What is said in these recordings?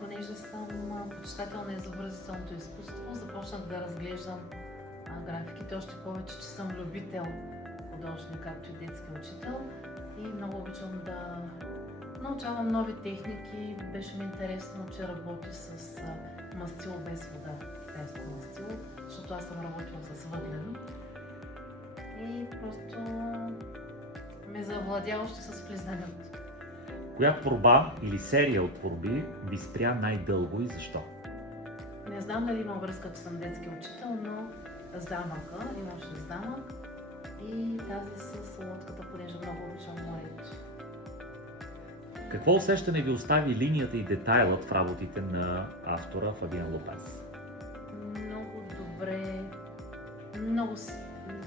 Понеже съм почитател на изобразителното изкуство, започнах да разглеждам графиките, още повече, че съм любител художник, както и детски учител и много обичам да научавам нови техники. Беше ми интересно, че работи с мастило без вода, китайско мастило, защото аз съм работила с въглен и просто ме завладя още с влизането. Коя творба или серия от творби ви спря най-дълго и защо? Не знам дали има връзка, че съм детски учител, но замъка, имаше замък и тази с лодката, понеже много обичам морето. Какво усещане ви остави линията и детайлът в работите на автора Фабиан Лопес? Много добре,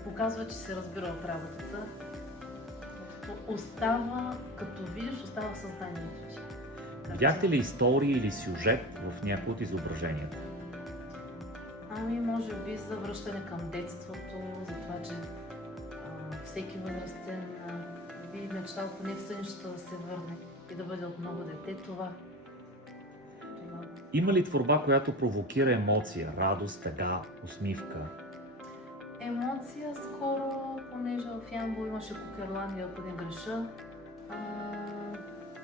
показва, че се разбира от работата. Остава, като видиш, остава съзнанието ти. Видяхте ли история или сюжет в някои от изображенията? Може би за връщане към детството, за това, че всеки възрастен би мечтал поне в сънищата да се върне и да бъде отново дете. Това. Има ли творба, която провокира емоция, радост, тъга, усмивка? Емоция скоро, понеже в Ямбол имаше Кукерландия, ако не греша.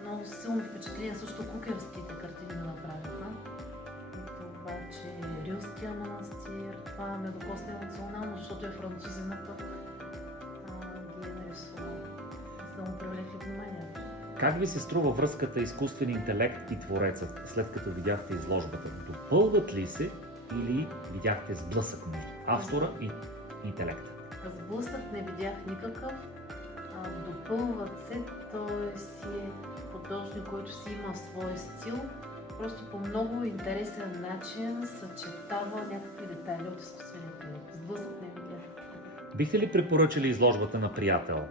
Много силно впечатление, също кукерските картини ми направиха. Това, че Рилския манастир, това ме докосна емоционално, защото е французина, пък ги е нарисувал, за да му привлекли вниманието. Как ви се струва връзката изкуствен интелект и творецът, след като видяхте изложбата? Допълват ли се или видяхте сблъсък между автора и интелекта? Сблъсък не видях никакъв, допълват се, той си е художник, който си има свой стил, просто по много интересен начин съчетава някакви детайли от изкуствения интелект. Сблъсък не видях. Бихте ли препоръчали изложбата на приятел?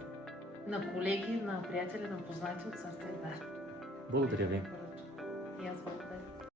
На колеги, на приятели, на познати от сърце, да. Благодаря ви. И аз благодаря.